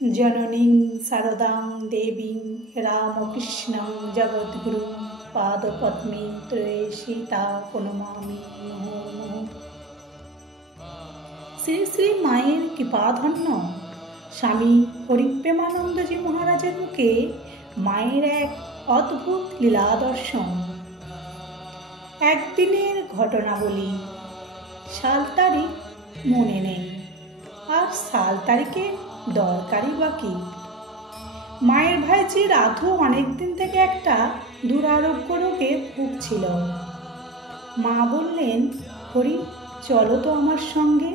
জননীং শারদাং দেবীং রামকৃষ্ণং জগদ্গুরুং পাদপদ্মে ত্রয়ে সীতা প্রণমামি মুহুর্মুহুঃ। শ্রী শ্রী মায়ের কৃপাধন্য স্বামী হরিপ্রেমানন্দজি মহারাজের মুখে মায়ের এক অদ্ভুত লীলা দর্শন। একদিনের ঘটনা বলি, সাল তারিখ মনে নেই, আর সাল তারিখে দরকারই বা কি। মায়ের ভাইজি রাধু অনেকদিন থেকে একটা দুরারোগ্য রোগে ভুগছিল। মা বললেন, হরি চলো তো আমার সঙ্গে,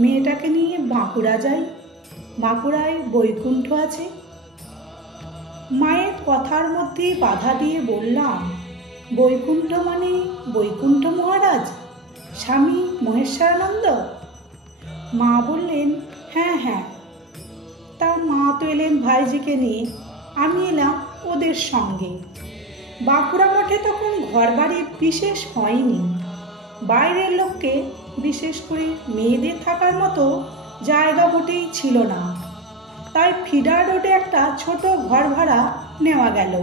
মেয়েটাকে নিয়ে বাঁকুড়া যাই, বাঁকুড়ায় বৈকুণ্ঠ আছে। মায়ের কথার মধ্যে বাধা দিয়ে বললাম, বৈকুণ্ঠ মানে বৈকুণ্ঠ মহারাজ, স্বামী মহেশ্বরানন্দ? মা বললেন, হ্যাঁ হ্যাঁ। তা মা তো এলেন ভাইজিকে নিয়ে, আমি এলাম ওদের সঙ্গে। বাঁকুড়া মঠে তখন ঘরবাড়ি বিশেষ হয়নি, বাইরের লোককে বিশেষ করে মেয়েদের থাকার মতো জায়গা মোটেই ছিল না। তাই ফিডার রোডে একটা ছোট ঘর ভাড়া নেওয়া গেল।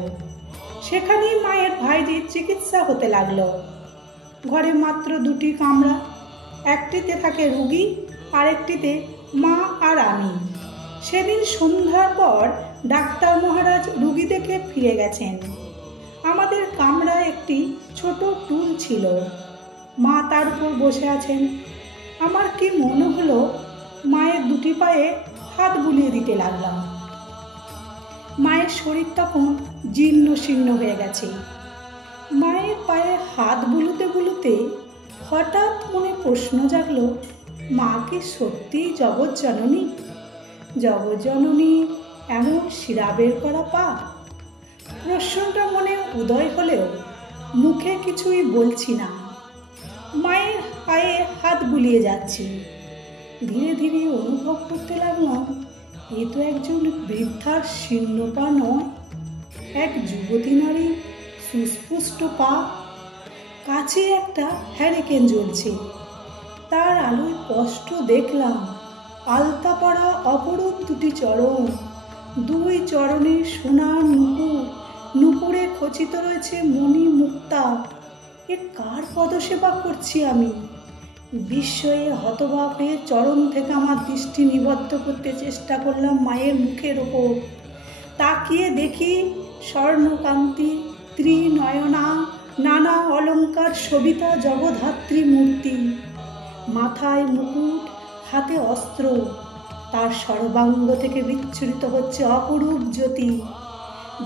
সেখানেই মায়ের ভাইজির চিকিৎসা হতে লাগলো। ঘরে মাত্র দুটি কামরা, একটিতে থাকে রুগী, আরেকটিতে মা আর আমি। সেদিন সন্ধ্যার পর ডাক্তার মহারাজ রুগী দেখে ফিরে গেছেন। আমাদের কামরায় একটি ছোট টুল ছিল, মা তার উপর বসে আছেন। আমার কি মনে হলো, মায়ের দুটি পায়ে হাত বুলিয়ে দিতে লাগলাম। মায়ের শরীর তখন জীর্ণ শীর্ণ হয়ে গেছে। মায়ের পায়ে হাত বুলোতে বুলোতে হঠাৎ মনে প্রশ্ন জাগলো, মা কি সত্যিই জগৎজননী? জগৎজননী এমন শিরা বের করা পা? প্রশ্নটা মনে উদয় হলেও মুখে কিছুই বলছি না। মায়ের পায়ে হাত বুলিয়ে যাচ্ছি। ধীরে ধীরে অনুভব করতে লাগলাম, এ তো একজন বৃদ্ধার শীর্ণ পা নয়, এক যুবতী নারীর সুস্পষ্ট পা। কাছে একটা হ্যারিকেন জ্বলছে, তার আলোয় স্পষ্ট দেখলাম আলতা পরা অপরূপ দুটি চরণ। দুই চরণে সোনার নুপুর, নুপুরে খচিত রয়েছে মণি মুক্তা। এ কার পদসেবা করছি আমি? বিস্ময়ে হতবাক হয়ে চরণ থেকে আমার দৃষ্টি নিবদ্ধ করতে চেষ্টা করলাম মায়ের মুখের ওপর। তাকিয়ে দেখি স্বর্ণকান্তি ত্রিনয়না, নানা অলঙ্কার শোভিতা জগদ্ধাত্রী মূর্তি। মাথায় মুকুট, হাতে অস্ত্র, তার সর্বাঙ্গ থেকে বিচ্ছুরিত হচ্ছে অপরূপ জ্যোতি।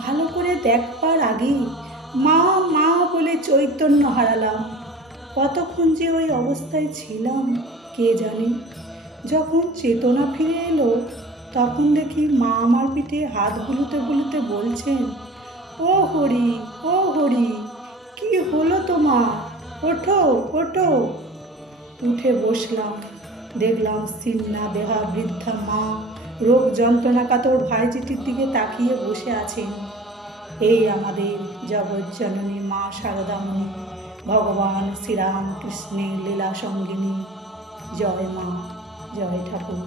ভালো করে দেখবার আগেই মা মা বলে চৈতন্য হারালাম। কতক্ষণ যে ওই অবস্থায় ছিলাম কে জানে। যখন চেতনা ফিরে এলো, তখন দেখি মা আমার পিঠে হাত বুলোতে বুলোতে বলছেন, ও হরি, ও হরি, কি হলো তোমার? ওঠো ওঠো। উঠে বসলাম। দেখলাম শীর্ণা দেহা বৃদ্ধা মা রোগ যন্ত্রণা কাতর ভাইজিটির দিকে তাকিয়ে বসে আছেন। এই আমাদের জগৎজননী মা শারদামণি, ভগবান শ্রীরামকৃষ্ণের লীলা সঙ্গিনী। জয় মা, জয় ঠাকুর।